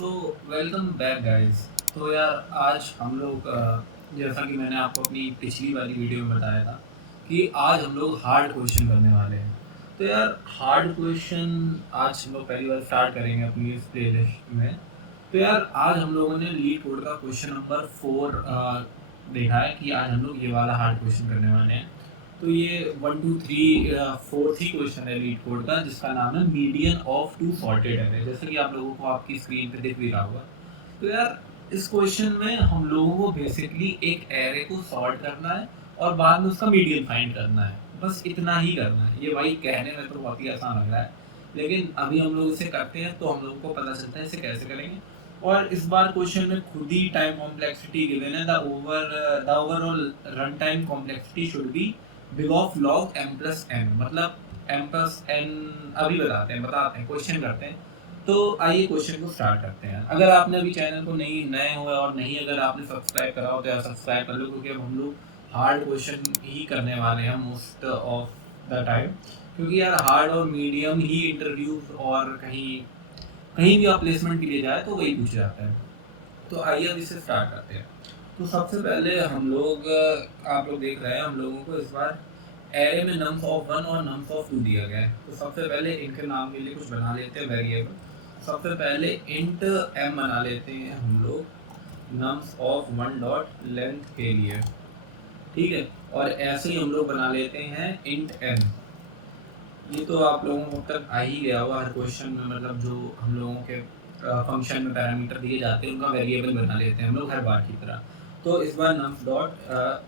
So welcome back guys. तो यार आज हम लोग जैसा कि मैंने आपको अपनी पिछली वाली वीडियो में बताया था कि आज हम लोग हार्ड क्वेश्चन करने वाले हैं। तो यार हार्ड क्वेश्चन आज हम लोग पहली बार स्टार्ट करेंगे अपनी इस प्लेलिस्ट में। तो यार आज हम लोगों ने लीड कोड का क्वेश्चन नंबर 4 देखा है कि आज हम लोग ये वाला हार्ड क्वेश्चन करने वाले हैं। तो ये 1 2 3 4th ही क्वेश्चन है लीड कोड का, जिसका नाम है median of two sorted array, जैसे कि आप लोगों को आपकी स्क्रीन पे दिख भी रहा होगा। तो यार इस क्वेश्चन में हम लोगों को बेसिकली एक एरे को सॉर्ट करना है और बाद में उसका मीडियन फाइंड करना है। बस इतना ही करना है। ये भाई कहने में तो बहुत ही आसान लग रहा है, लेकिन अभी हम लोग इसे करते हैं तो हम लोगों को पता चलता है इसे कैसे करेंगे। और इस बार क्वेश्चन में खुद ही टाइम कॉम्प्लेक्सिटी गिवन है। The overall run time complexity should be big of log m plus n, मतलब m प्लस n। अभी बताते हैं क्वेश्चन करते हैं। तो आइए क्वेश्चन को स्टार्ट करते हैं। अगर आपने अभी चैनल को नहीं नए हुए और नहीं अगर आपने सब्सक्राइब करा हो तो यार सब्सक्राइब कर लो, क्योंकि अब हम लोग हार्ड क्वेश्चन ही करने वाले हैं मोस्ट ऑफ द टाइम। क्योंकि यार हार्ड और मीडियम ही इंटरव्यूज और कहीं कहीं भी आप प्लेसमेंट के लिए जाए तो वही पूछा जाता है। तो आइए अब इसे स्टार्ट करते हैं। तो सबसे पहले हम लोग आप लोग देख रहे हैं हम लोगों को इस बार एरे में नम्स ऑफ 1 और नम्स ऑफ 2 दिया गया है। तो सबसे पहले इनके नाम के लिए कुछ बना लेते हैं वेरिएबल। सबसे पहले इंट m बना लेते हैं हम लोग नम्स ऑफ 1 डॉट लेंथ के लिए, ठीक है। और ऐसे ही हम लोग बना लेते हैं इंट n। ये तो आप लोगों को अब तक आ ही गया होगा हर क्वेश्चन में, मतलब जो हम लोगों के फंक्शन में पैरामीटर दिए जाते हैं उनका वेरिएबल बना लेते हैं हम लोग हर बार की तरह। तो इस बार नम्स डॉट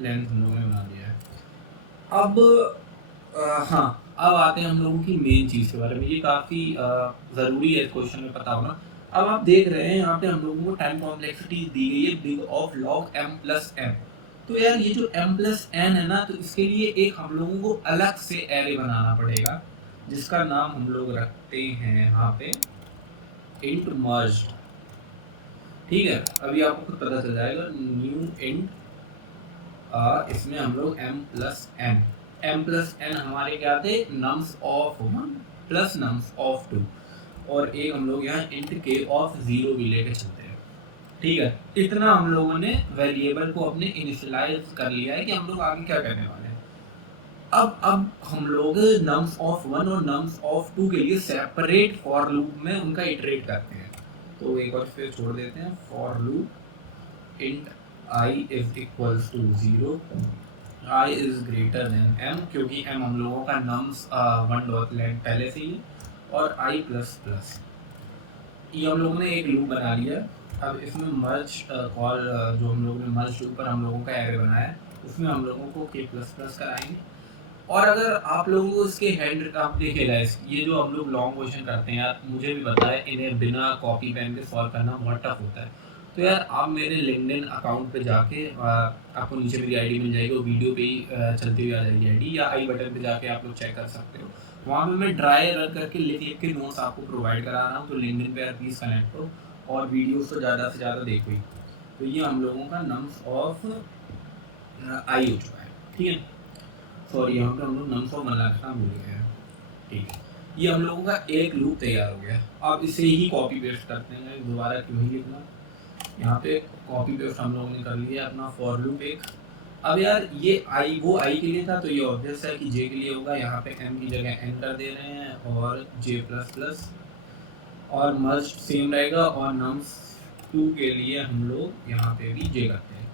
लेंथ हम लोगों ने बना दिया है। अब हाँ, अब आते हैं हम लोगों की मेन चीज़ के बारे में। ये काफ़ी ज़रूरी है इस क्वेश्चन में पता होना। अब आप देख रहे हैं यहाँ पे हम लोगों को टाइम कॉम्प्लेक्सिटी दी गई है big of log m plus n। तो यार ये जो m प्लस n है ना, तो इसके लिए एक हम लोगों को अलग से एरे बनाना पड़ेगा, जिसका नाम हम लोग रखते हैं यहाँ पे इंट मर्ज्ड, ठीक है। अभी आपको खुद पता चल जाएगा न्यू इंट। इसमें हम लोग m प्लस n हमारे क्या थे, nums of 1 plus nums of 2, और एक हम लोग यहाँ इंट k ऑफ 0 भी लेके चलते हैं, ठीक है। इतना हम लोगों ने वेरिएबल को अपने इनिशियलाइज कर लिया है कि हम लोग आगे क्या करने वाले हैं। अब हम लोग नम्स ऑफ 1 और नम्स ऑफ 2 के लिए सेपरेट फॉर लूप में उनका इटरेट करते हैं। तो एक बार फिर छोड़ देते हैं for loop int i is equals to 0, i is greater than m, क्योंकि m हम लोगों का नम्स 1 डॉट लेंथ पहले से ही है, और i प्लस प्लस। ये हम लोगों ने एक लूप बना लिया। अब इसमें मर्ज कॉल जो हम लोगों ने मर्ज ऊपर हम लोगों का एरे बनाया है उसमें हम लोगों को k प्लस प्लस कराएंगे। और अगर आप लोगों को इसके हैंड आप देखे गाइस, ये जो हम लोग लॉन्ग क्वेश्चन करते हैं यार, मुझे भी पता है इन्हें बिना कॉपी पेन के सॉल्व करना बहुत टफ होता है। तो यार आप मेरे लिंक्डइन अकाउंट पे जाके आपको नीचे मेरी आईडी मिल जाएगी, वो वीडियो पे ही चलती हुई आ जाएगी आईडी, या आई बटन पे जाके आप लोग चेक कर सकते हो। वहाँ पे मैं ड्राई रन करके लिख लिख के नोट्स आपको प्रोवाइड करा रहा हूँ। तो लिंक्डइन पे यार प्लीज़ कनेक्ट हो और वीडियोस तो ज़्यादा से ज़्यादा देखो ही। तो ये हम लोगों का नम्स ऑफ आई हो चुका है, ठीक है। सॉरी, यहाँ पे हम लोग नम्स ऑफ वन रखना भूल गए हैं, ठीक है। ये हम लोगों का एक लूप तैयार हो गया। अब इसे ही कॉपी पेस्ट करते हैं, दोबारा क्यों ही लिखना। यहाँ पे कॉपी पेस्ट हम लोगों ने कर लिया अपना फॉर लूप एक। अब यार ये आई वो आई के लिए था, तो ये ऑब्वियस है कि जे के लिए होगा। यहाँ पे एम की जगह एन कर दे रहे हैं और जे प्लस प्लस, और मर्ज सेम रहेगा। और नम्स 2 के लिए हम लोग यहाँ पे भी जे करते हैं।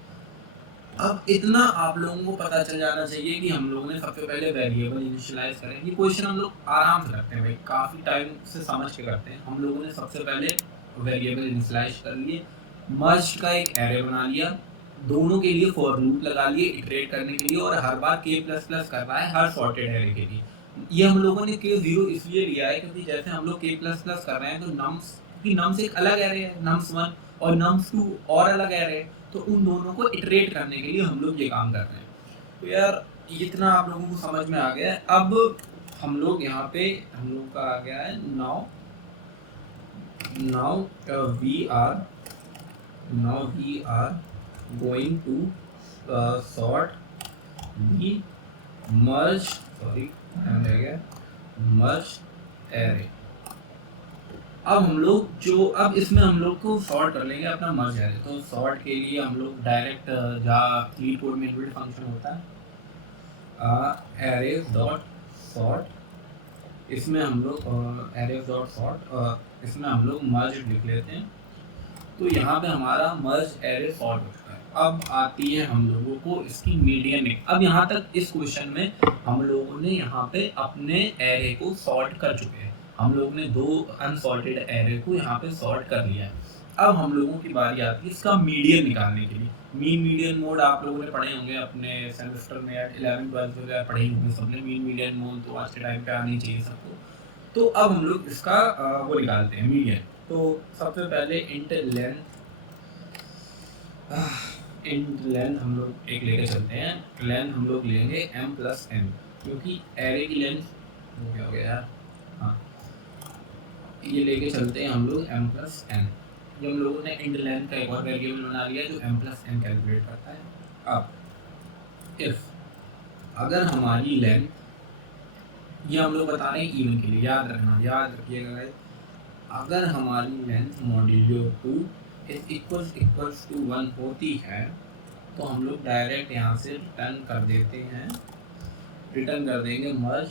अब इतना आप लोगों को पता चल जाना चाहिए कि हम लोगों ने सबसे पहले वेरिएबल इनिशियलाइज करें। ये क्वेश्चन हम लोग आराम से करते हैं भाई, काफ़ी टाइम से समझ के करते हैं। हम लोगों ने सबसे पहले वेरिएबल इनिशियलाइज कर लिए, मर्ज का एक एरे बना लिया, दोनों के लिए फॉर लूप लगा लिए इटरेट करने के लिए, और हर बार k प्लस प्लस कर रहा है हर सॉर्टेड एरे के लिए। ये हम लोगों ने k 0 इसलिए लिया है क्योंकि जैसे हम लोग k प्लस प्लस कर रहे हैं तो नम्स एक अलग एरे है, नम्स 1, और नम्स 2 और अलग एरे है। तो उन दोनों को इटरेट करने के लिए हम लोग ये काम कर रहे हैं। तो यार इतना आप लोगों को समझ में आ गया है। अब हम लोग यहाँ पे हम लोग का आ गया है now we are going to sort the merge array. अब हम लोग अब इसमें हम लोग को सॉर्ट कर लेंगे अपना मर्ज एरे। तो सॉर्ट के लिए हम लोग डायरेक्ट जहाँ लीड कोड में इनबिल्ट फंक्शन होता है एरेज डॉट सॉर्ट, इसमें हम लोग एरेज डॉट सॉर्ट, इसमें हम लोग मर्ज लिख लेते हैं। तो यहाँ पे हमारा मर्ज एरे सॉर्ट हो चुका है। अब आती है हम लोगों को इसकी मीडियन। अब यहाँ तक इस क्वेश्चन में हम लोगों ने यहाँ पे अपने एरे को सॉर्ट कर चुके हैं। हम लोग ने 2 अनसॉर्टेड एरे को यहाँ पे सॉर्ट कर लिया है। अब हम लोगों की बारी आती है इसका मीडियन निकालने के लिए। मीन मीडियन मोड आप लोगों ने पढ़े होंगे अपने सेमेस्टर में, 11 12 वगैरह पढ़े होंगे सबने। मीन मीडियन मोड तो आज के टाइम पे आनी चाहिए सबको। तो अब हम लोग इसका वो निकालते हैं मीडियन। तो सबसे पहले इंट लेंथ हम लोग एक लेके चलते हैं। लेंथ हम लोग लेंगे m+n, क्योंकि एरे की लेंथ वो क्या हो गया यार, हाँ ये लेके चलते हैं हम लोग m+n। जो हम लोगों ने इंट लेंथ का एक और वेरिएबल बना लिया जो m+n कैलकुलेट करता है। अब इफ अगर हमारी लेंथ, ये हम लोग बता रहे हैं इवन के लिए, याद रखिएगा गाइस, अगर हमारी length modulo 2 is equals to 1 होती है तो हम लोग डायरेक्ट यहाँ से रिटर्न कर देते हैं, रिटर्न कर देंगे मर्ज।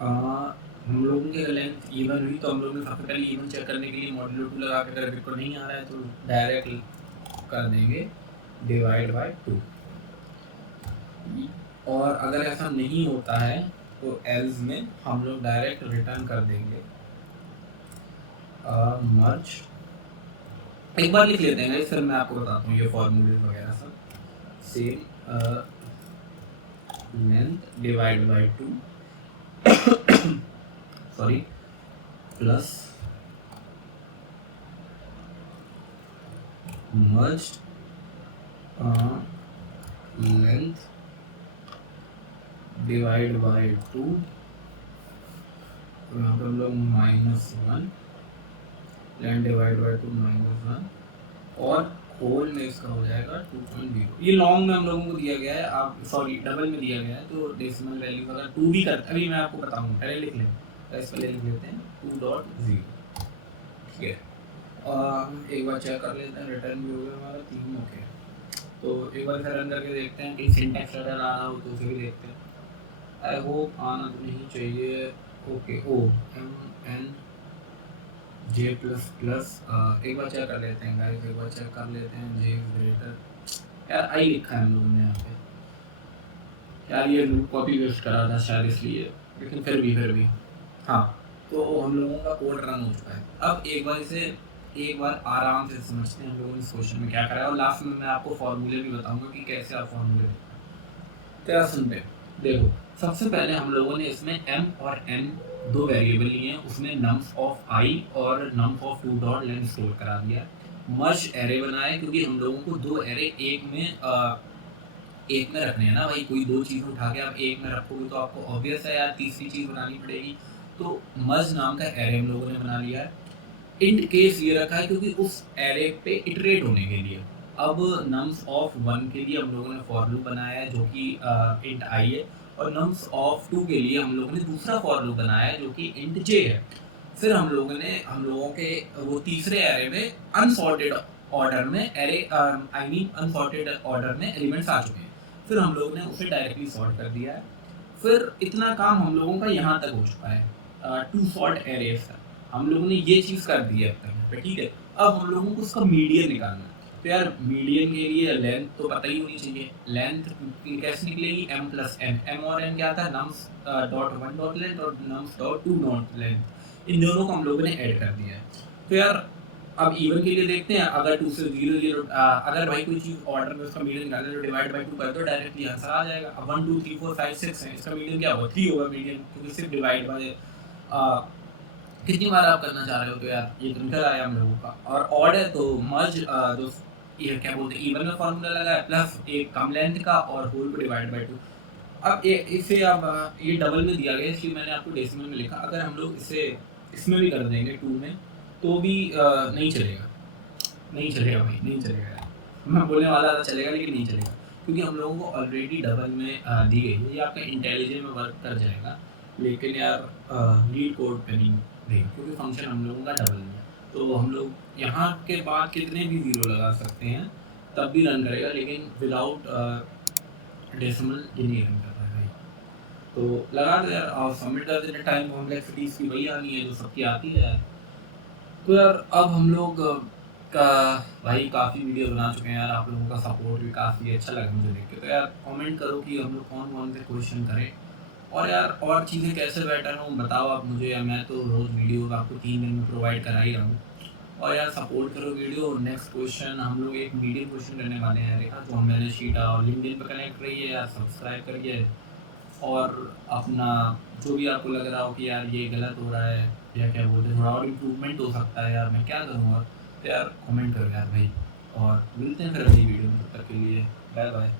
हम लोगों की लेंथ इवन हुई तो हम लोग ने सबसे पहले इवन चेक करने के लिए मॉड्यूलो 2 लगा के, अगर बिल्कुल नहीं आ रहा है तो डायरेक्ट कर देंगे डिवाइड बाय 2। और अगर ऐसा नहीं होता है तो एल्स में हम लोग डायरेक्ट रिटर्न कर देंगे मर्ज। एक बार लिख लेते हैं फिर मैं आपको बताता हूँ ये फॉर्मूले वगैरह सब। Same length divide by 2 sorry plus merge length divide by 2, तो यहाँ पर हम लोग -1 लेंथ डिवाइड बाय 2 -1 और होल में इसका हो जाएगा 2.0। ये लॉन्ग में हम लोगों को दिया गया है, आप सॉरी डबल में दिया गया है तो डेसिमल वैल्यू अगर 2 भी करते, अभी मैं आपको बताऊंगा, पहले लिख लें तो इस पहले लिख लेते हैं 2.0, ठीक है। एक बार चेक कर लेते हैं, रिटर्न भी हो गया हमारा 3, ओके। तो एक बार इसे रन करके देखते हैं कि सिंटैक्स एरर आ रहा हो तो उसे भी देखते हैं। आई होप आना तो नहीं चाहिए, ओके। ओ M N J++, एक बार चेक कर लेते हैं गाइस, एक बार चेक कर लेते हैं। J ग्रेटर, यार आई लिखा है हम लोगों ने यहाँ पे, यार ये कॉपी पेस्ट करा था शायद इसलिए, लेकिन फिर भी हाँ। तो हम लोगों का कोड रन हो चुका है। अब एक बार आराम से समझते हैं हम लोगों ने इस क्वेश्चन में क्या करा है, और लास्ट में मैं आपको फॉर्मूले भी बताऊंगा कि कैसे आप फॉर्मूले तेरा सुनते। देखो सबसे पहले हम लोगों ने इसमें m और n 2 वेरिएबल लिए हैं, उसमें nums ऑफ I और nums of 2 dot length store करा दिया। मर्ज एरे बनाए क्योंकि हम लोगों को 2 एरे एक में रखने हैं ना भाई, कोई 2 चीज़ उठा के आप एक में रखोगे तो आपको ऑब्वियस है यार तीसरी चीज़ बनानी पड़ेगी। तो मर्ज नाम का एरे हम लोगों ने बना लिया है। इंट केस ये रखा है क्योंकि उस एरे पे इटरेट होने के लिए। अब नम्स ऑफ 1 के लिए हम लोगों ने फॉर लूप बनाया है जो कि इंट I है, और नम्स ऑफ 2 के लिए हम लोगों ने दूसरा फॉर लूप बनाया है जो कि इंट j है। फिर हम लोगों के वो तीसरे एरे में अनसॉर्टेड ऑर्डर में अनसॉर्टेड ऑर्डर में एलिमेंट्स आ चुके हैं। फिर हम लोगों ने उसे डायरेक्टली सॉर्ट कर दिया है। फिर इतना काम हम लोगों का यहाँ तक हो चुका है, टू सॉर्ट एरेज तक हम लोगों ने ये चीज़ कर दी है अब तक, ठीक है। अब हम लोगों को उसका मीडियन निकालना है। तो यार मीडियन के लिए लेंथ तो पता ही होनी चाहिए। लेंथ कैसे निकलेगी, m+n। m और n क्या था, नम्स डॉट 1 डॉट लेंथ और नम्स डॉट 2 डॉट लेंथ, इन दोनों को हम लोगों ने ऐड कर दिया है। तो यार अब इवन के लिए देखते हैं, अगर 2 से 0 0 अगर भाई कोई चीज़ ऑर्डर में उसका मीडियन निकालना तो डिवाइड बाय 2 कर दो, डायरेक्टली आंसर आ जाएगा। अब 1 2 3 4 5 6 है, इसका मीडियन क्या होगा, 3 होगा मीडियन, क्योंकि सिर्फ डिवाइड बाय कितनी बार आप करना चाह रहे हो। तो यार ये निकल आया हम लोगों का। और ऑड है तो मर्ज जो ये क्या बोलते हैं इवन में फॉर्मूला लगा है, प्लस एक कम लेंथ का और होल को डिवाइड बाय 2। अब इसे अब ये डबल में दिया गया इसलिए मैंने आपको डेसिमल में लिखा। अगर हम लोग इसे इसमें भी कर देंगे 2 में तो भी नहीं चलेगा भाई, नहीं चलेगा। मैं बोलने वाला था चलेगा लेकिन नहीं चलेगा, क्योंकि हम लोगों को ऑलरेडी डबल में दी गई है। ये आपका इंटेलिजेंट में वर्क कर जाएगा, लेकिन यार लीड कोड पे नहीं देगा, क्योंकि फंक्शन हम लोगों का डबल नहीं है। तो हम लोग यहाँ के बाद कितने भी ज़ीरो लगा सकते हैं, तब भी रन करेगा, लेकिन विदाउट डेसिमल ये नहीं रन कर रहा है भाई। तो लगा दो यार, और सबमिट कर देने। टाइम कॉम्प्लेक्सिटीज़ की वही आनी है जो सबकी आती है यार। तो यार अब हम लोग का भाई काफ़ी वीडियो बना चुके हैं यार, आप लोगों का सपोर्ट भी काफ़ी अच्छा लगा मुझे देख के। तो यार कमेंट करो कि हम लोग कौन कौन से क्वेश्चन करें, और यार और चीज़ें कैसे बेटर हों बताओ आप मुझे। या मैं तो रोज़ वीडियो आपको 3 दिन में प्रोवाइड करा ही रहा हूँ। और यार सपोर्ट करो वीडियो। नेक्स्ट क्वेश्चन हम लोग एक मीडियम क्वेश्चन करने वाले हैं यार, जो मैंने शीटा और लिंक्डइन पे कनेक्ट रहिए यार, सब्सक्राइब करिए। और अपना जो भी आपको लग रहा हो कि यार ये गलत हो रहा है, या क्या बोलते हैं, थोड़ा और इम्प्रूवमेंट हो सकता है यार, मैं क्या करूँगा, तो यार कमेंट करो यार भाई। और मिलते हैं फिर अगली वीडियो में, तब तक के लिए बाय बाय।